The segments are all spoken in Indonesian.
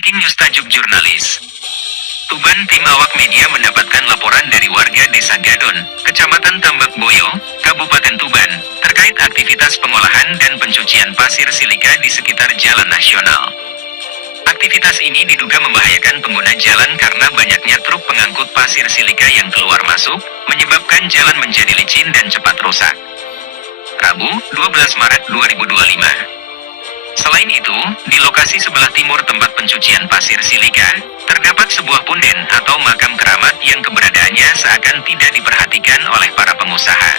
Breaking news tajuk jurnalis. Tuban, tim awak media mendapatkan laporan dari warga Desa Gadon, Kecamatan Tambak Boyo, Kabupaten Tuban, terkait aktivitas pengolahan dan pencucian pasir silika di sekitar jalan nasional. Aktivitas ini diduga membahayakan pengguna jalan karena banyaknya truk pengangkut pasir silika yang keluar masuk, menyebabkan jalan menjadi licin dan cepat rusak. Rabu, 12 Maret 2025. Selain itu, di lokasi sebelah timur tempat pencucian pasir silika, terdapat sebuah punden atau makam keramat yang keberadaannya seakan tidak diperhatikan oleh para pengusaha.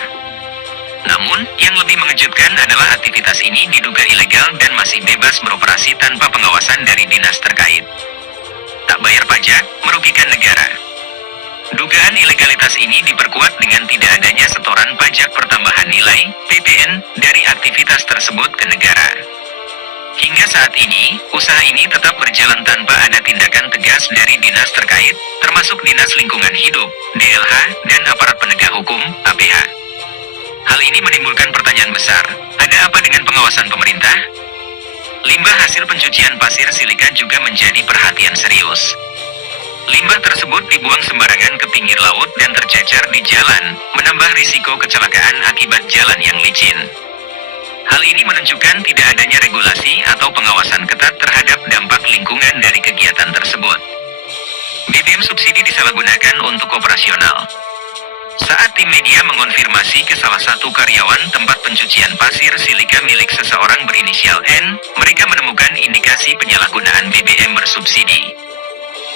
Namun, yang lebih mengejutkan adalah aktivitas ini diduga ilegal dan masih bebas beroperasi tanpa pengawasan dari dinas terkait. Tak bayar pajak, merugikan negara. Dugaan ilegalitas ini diperkuat dengan tidak adanya setoran pajak pertambahan nilai, PPN, dari aktivitas tersebut ke negara. Hingga saat ini, usaha ini tetap berjalan tanpa ada tindakan tegas dari dinas terkait, termasuk Dinas Lingkungan Hidup, DLH, dan aparat penegak hukum, APH. Hal ini menimbulkan pertanyaan besar, ada apa dengan pengawasan pemerintah? Limbah hasil pencucian pasir silika juga menjadi perhatian serius. Limbah tersebut dibuang sembarangan ke pinggir laut dan tercecer di jalan, menambah risiko kecelakaan akibat jalan yang licin. Hal ini menunjukkan tidak adanya regulasi atau pengawasan ketat terhadap dampak lingkungan dari kegiatan tersebut. BBM subsidi disalahgunakan untuk operasional. Saat tim media mengonfirmasi ke salah satu karyawan tempat pencucian pasir silika milik seseorang berinisial N, mereka menemukan indikasi penyalahgunaan BBM bersubsidi.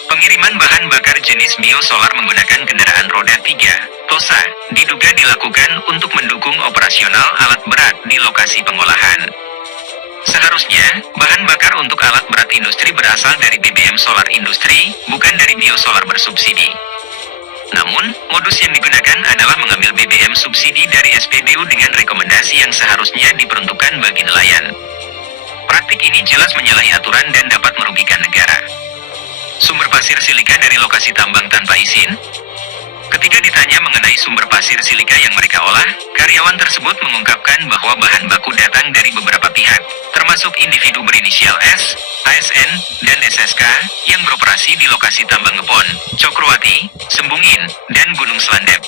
Pengiriman bahan bakar jenis biosolar menggunakan kendaraan roda 3, TOSA, diduga dilakukan untuk mendukung operasional alat berat di lokasi pengolahan. Seharusnya, bahan bakar untuk alat berat industri berasal dari BBM solar industri, bukan dari biosolar bersubsidi. Namun, modus yang digunakan adalah mengambil BBM subsidi dari SPBU dengan rekomendasi yang seharusnya diperuntukkan bagi nelayan. Praktik ini jelas menyalahi aturan dan dapat merugikan negara. Sumber pasir silika dari lokasi tambang tanpa izin? Ketika ditanya mengenai sumber pasir silika yang mereka olah, karyawan tersebut mengungkapkan bahwa bahan baku datang dari beberapa pihak, termasuk individu berinisial S, ASN, dan SSK, yang beroperasi di lokasi tambang Ngepon, Cokroati, Sembungin, dan Gunung Selandep.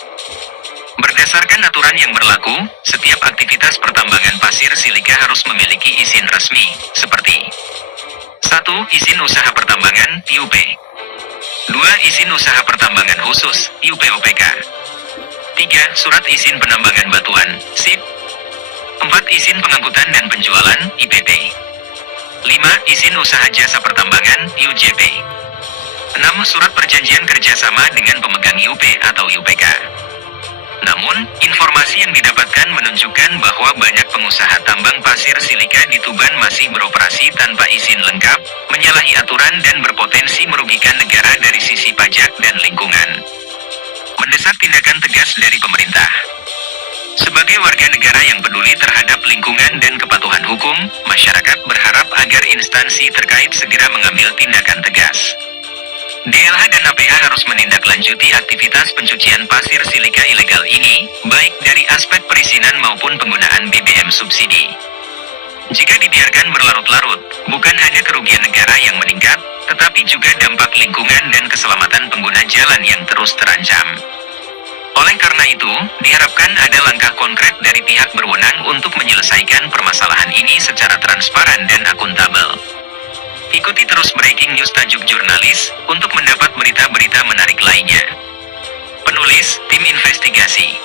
Berdasarkan aturan yang berlaku, setiap aktivitas pertambangan pasir silika harus memiliki izin resmi, seperti 1. Izin usaha pertambangan, IUP. 2. Izin usaha pertambangan khusus, IUPOPK. 3. Surat izin penambangan batuan, SIP. 4. Izin pengangkutan dan penjualan, IPP. 5. Izin usaha jasa pertambangan, IUJP. 6. Surat perjanjian kerjasama dengan pemegang IUP atau IUPK. Namun, informasi yang didapatkan menunjukkan bahwa banyak pengusaha tambang pasir silika di Tuban masih beroperasi tanpa izin lengkap, menyalahi aturan dan berpotensi merugikan negara dari sisi pajak dan lingkungan. Mendesak tindakan tegas dari pemerintah. Sebagai warga negara yang peduli terhadap lingkungan dan kepatuhan hukum, masyarakat berharap agar instansi terkait segera mengambil tindakan tegas. DLH dan APH harus menindaklanjuti aktivitas pencucian pasir silika ilegal ini, baik dari aspek perizinan maupun penggunaan BBM subsidi. Jika dibiarkan berlarut-larut, bukan hanya kerugian negara yang meningkat, tetapi juga dampak lingkungan dan keselamatan pengguna jalan yang terus terancam. Oleh karena itu, diharapkan ada langkah konkret dari pihak berwenang untuk menyelesaikan permasalahan ini secara transparan dan akuntabel. Ikuti terus breaking news tajuk jurnalis, untuk mendapat berita-berita menarik lainnya. Penulis, tim investigasi.